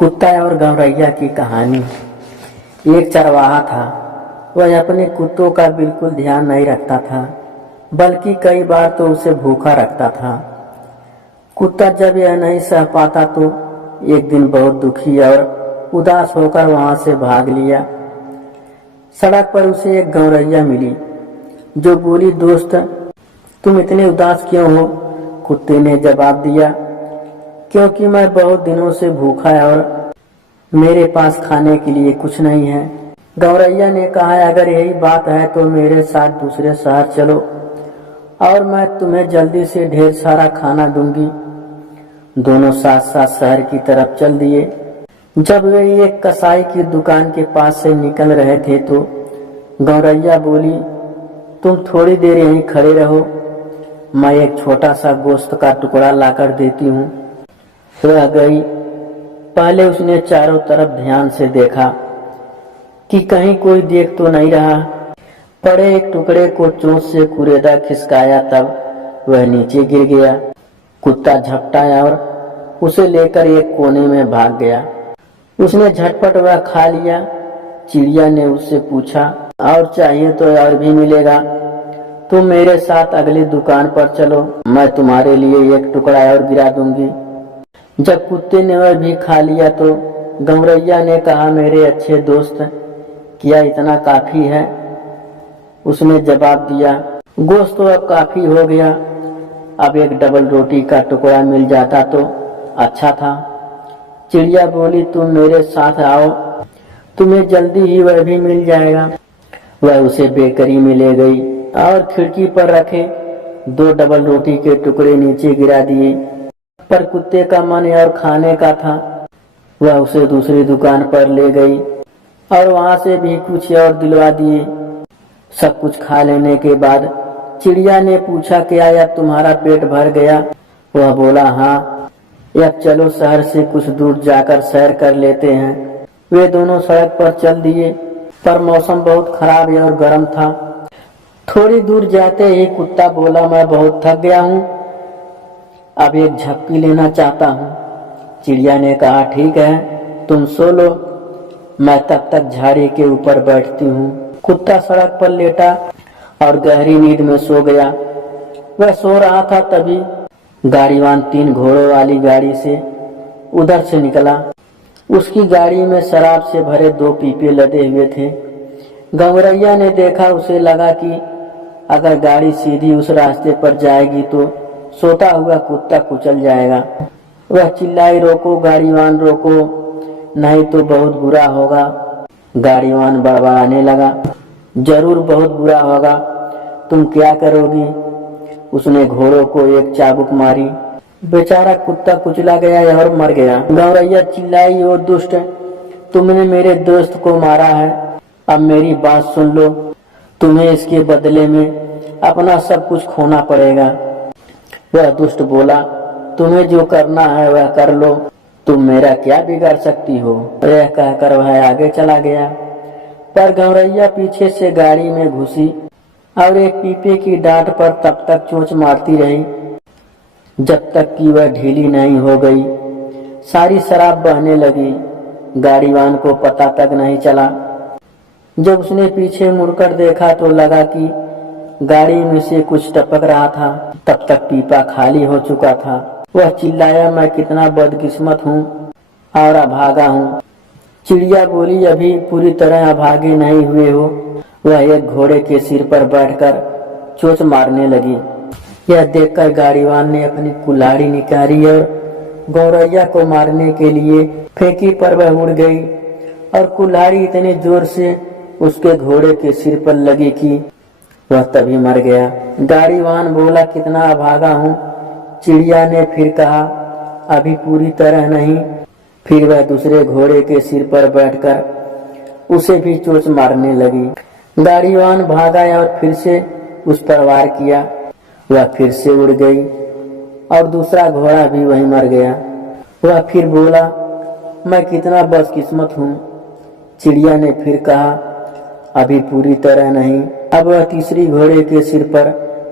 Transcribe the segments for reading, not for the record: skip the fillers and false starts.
कुत्ता और गौरैया की कहानी। एक चरवाहा था। वह अपने कुत्तों का बिल्कुल ध्यान नहीं रखता था, बल्कि कई बार तो उसे भूखा रखता था। कुत्ता जब यह नहीं सह पाता तो एक दिन बहुत दुखी और उदास होकर वहां से भाग लिया। सड़क पर उसे एक गौरैया मिली, जो बोली, दोस्त, तुम इतने उदास क्यों हो? कुत्ते ने जवाब दिया, क्योंकि मैं बहुत दिनों से भूखा है और मेरे पास खाने के लिए कुछ नहीं है। गौरैया ने कहा, अगर यही बात है तो मेरे साथ दूसरे शहर चलो और मैं तुम्हें जल्दी से ढेर सारा खाना दूंगी। दोनों साथ साथ शहर की तरफ चल दिए। जब वे एक कसाई की दुकान के पास से निकल रहे थे तो गौरैया बोली, तुम थोड़ी देर यहीं खड़े रहो, मैं एक छोटा सा गोश्त का टुकड़ा लाकर देती हूँ। वह गई। पहले उसने चारों तरफ ध्यान से देखा कि कहीं कोई देख तो नहीं रहा। पड़े एक टुकड़े को चोंच से कुरेदा खिसकाया, तब वह नीचे गिर गया। कुत्ता झपटाया और उसे लेकर एक कोने में भाग गया। उसने झटपट वह खा लिया। चिड़िया ने उससे पूछा, और चाहिए तो और भी मिलेगा, तुम मेरे साथ अगली दुकान पर चलो, मैं तुम्हारे लिए एक टुकड़ा और गिरा दूंगी। जब कुत्ते ने वह भी खा लिया तो गौरैया ने कहा, मेरे अच्छे दोस्त, क्या इतना काफी है? उसने जवाब दिया, गोश्त तो अब काफी हो गया, अब एक डबल रोटी का टुकड़ा मिल जाता तो अच्छा था। चिड़िया बोली, तुम मेरे साथ आओ, तुम्हें जल्दी ही वह भी मिल जाएगा। वह उसे बेकरी में ले गई और खिड़की पर रखे 2 डबल रोटी के टुकड़े नीचे गिरा दिए। पर कुत्ते का मन और खाने का था। वह उसे दूसरी दुकान पर ले गई और वहां से भी कुछ और दिलवा दिए। सब कुछ खा लेने के बाद चिड़िया ने पूछा, क्या अब तुम्हारा पेट भर गया? वह बोला, हाँ, अब चलो शहर से कुछ दूर जाकर सैर कर लेते हैं। वे दोनों सड़क पर चल दिए, पर मौसम बहुत खराब और गर्म था। थोड़ी दूर जाते ही कुत्ता बोला, मैं बहुत थक गया हूँ, अब एक झपकी लेना चाहता हूँ। चिड़िया ने कहा, ठीक है, तुम सो लो, मैं तब तक झाड़ी के ऊपर बैठती हूँ। कुत्ता सड़क पर लेटा और गहरी नींद में सो गया। वह सो रहा था तभी गाड़ीवान 3 घोड़ों वाली गाड़ी से उधर से निकला। उसकी गाड़ी में शराब से भरे 2 पीपे लदे हुए थे। गौरैया ने देखा, उसे लगा कि अगर गाड़ी सीधी उस रास्ते पर जाएगी तो सोता हुआ कुत्ता कुचल जाएगा। वह चिल्लाई, रोको गाड़ीवान, रोको, नहीं तो बहुत बुरा होगा। गाड़ीवान बड़बड़ाने लगा, जरूर बहुत बुरा होगा, तुम क्या करोगी? उसने घोड़ों को एक चाबुक मारी। बेचारा कुत्ता कुचला गया और मर गया। गौरैया चिल्लाई, ओ दुष्ट, तुमने मेरे दोस्त को मारा है, अब मेरी बात सुन लो, तुम्हें इसके बदले में अपना सब कुछ खोना पड़ेगा। वह दुष्ट बोला, तुम्हें जो करना है वह कर लो, तुम मेरा क्या बिगाड़ सकती हो? यह कहकर वह आगे चला गया। पर गौरैया पीछे से गाड़ी में घुसी और एक पीपे की डांट पर तब तक चोंच मारती रही जब तक कि वह ढीली नहीं हो गई। सारी शराब बहने लगी। गाड़ीवान को पता तक नहीं चला। जब उसने पीछे मुड़कर देखा तो लगा कि गाड़ी में से कुछ टपक रहा था। तब तक पीपा खाली हो चुका था। वह चिल्लाया, मैं कितना बदकिस्मत हूँ और अभागा हूँ। चिड़िया बोली, अभी पूरी तरह अभागे नहीं हुए हो। वह एक घोड़े के सिर पर बैठकर चोंच मारने लगी। यह देखकर गाड़ीवान ने अपनी कुल्हाड़ी निकाली और गौरैया को मारने के लिए फेंकी, पर वह उड़ गई और कुल्हाड़ी इतने जोर से उसके घोड़े के सिर पर लगी कि वह तभी मर गया। गाड़ीवान बोला, कितना अभागा हूँ। चिड़िया ने फिर कहा, अभी पूरी तरह नहीं। फिर वह दूसरे घोड़े के सिर पर बैठकर उसे भी चोंच मारने लगी। गाड़ीवान भागा और फिर से उस पर वार किया। वह फिर से उड़ गई और दूसरा घोड़ा भी वहीं मर गया। वह फिर बोला, मैं कितना बदकिस्मत हूँ। चिड़िया ने फिर कहा, अभी पूरी तरह नहीं। अब वह तीसरी घोड़े के सिर पर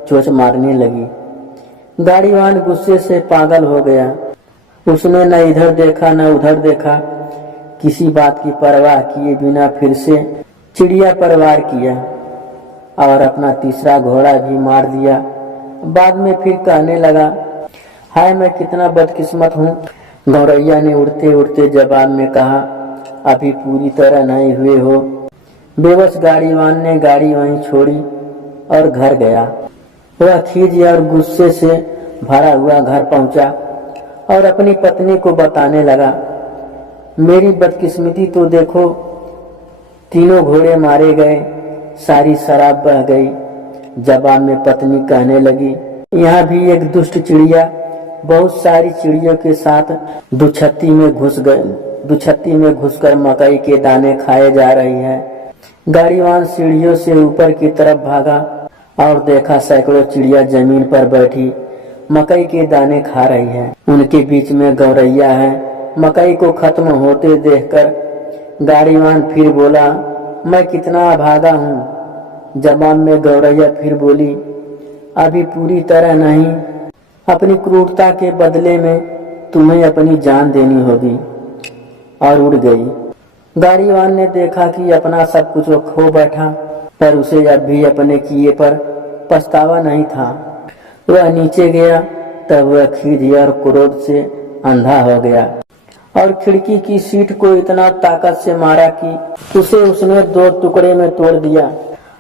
चोंच मारने लगी। गाड़ीवान गुस्से से पागल हो गया। उसने न इधर देखा न उधर देखा, किसी बात की परवाह किए बिना फिर से चिड़िया पर वार किया और अपना तीसरा घोड़ा भी मार दिया। बाद में फिर कहने लगा, हाय मैं कितना बदकिस्मत हूँ। गौरैया ने उड़ते उड़ते जवाब में कहा, अभी पूरी तरह नहीं हुए हो। बेबस गाड़ीवान ने गाड़ी वहीं छोड़ी और घर गया। वह खीज और गुस्से से भरा हुआ घर पहुंचा और अपनी पत्नी को बताने लगा, मेरी बदकिस्मती तो देखो, तीनों घोड़े मारे गए, सारी शराब बह गई। जवाब में पत्नी कहने लगी, यहाँ भी एक दुष्ट चिड़िया बहुत सारी चिड़ियों के साथ दुछत्ती में घुसकर मकई के दाने खाए जा रही है। गाड़ीवान सीढ़ियों से ऊपर की तरफ भागा और देखा सैकड़ों चिड़िया जमीन पर बैठी मकई के दाने खा रही है। उनके बीच में गौरैया है। मकई को खत्म होते देखकर गाड़ीवान फिर बोला, मैं कितना अभागा हूँ। जवाब में गौरैया फिर बोली, अभी पूरी तरह नहीं, अपनी क्रूरता के बदले में तुम्हें अपनी जान देनी होगी। और उड़ गई। गाड़ीवान ने देखा कि अपना सब कुछ वो खो बैठा, पर उसे अब भी अपने किए पर पछतावा नहीं था। वह नीचे गया, तब वह खीज और क्रोध से अंधा हो गया और खिड़की की सीट को इतना ताकत से मारा कि उसे उसने 2 टुकड़े में तोड़ दिया।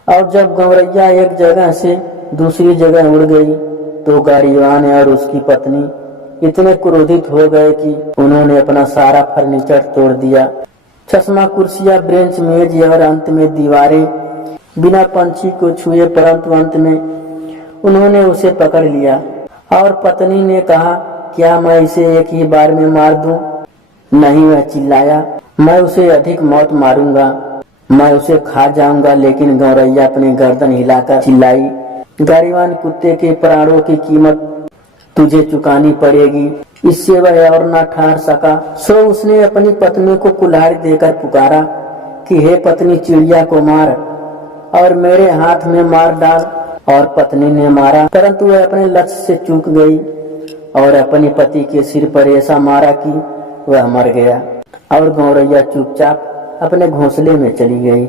और जब गौरैया एक जगह से दूसरी जगह उड़ गई तो गाड़ीवान और उसकी पत्नी इतने क्रोधित हो गए कि उन्होंने अपना सारा फर्नीचर तोड़ दिया। चश्मा, कुर्सियां, ब्रेंच, मेज और अंत में दीवारें बिना पंछी को छुए, परंतु अंत में उन्होंने उसे पकड़ लिया। और पत्नी ने कहा, क्या मैं इसे एक ही बार में मार दूं? नहीं, वह चिल्लाया, मैं उसे अधिक मौत मारूंगा, मैं उसे खा जाऊंगा। लेकिन गौरैया अपनी गर्दन हिलाकर चिल्लाई, गाड़ीवान कुत्ते के प्राणों की कीमत तुझे चुकानी पड़ेगी। इससे वह और न ठहर सका, सो उसने अपनी पत्नी को कुल्हाड़ी देकर पुकारा कि हे पत्नी, चिड़िया को मार और मेरे हाथ में मार डाल। और पत्नी ने मारा, परंतु वह अपने लक्ष्य से चूक गई और अपने पति के सिर पर ऐसा मारा कि वह मर गया। और गौरैया चुपचाप अपने घोंसले में चली गई।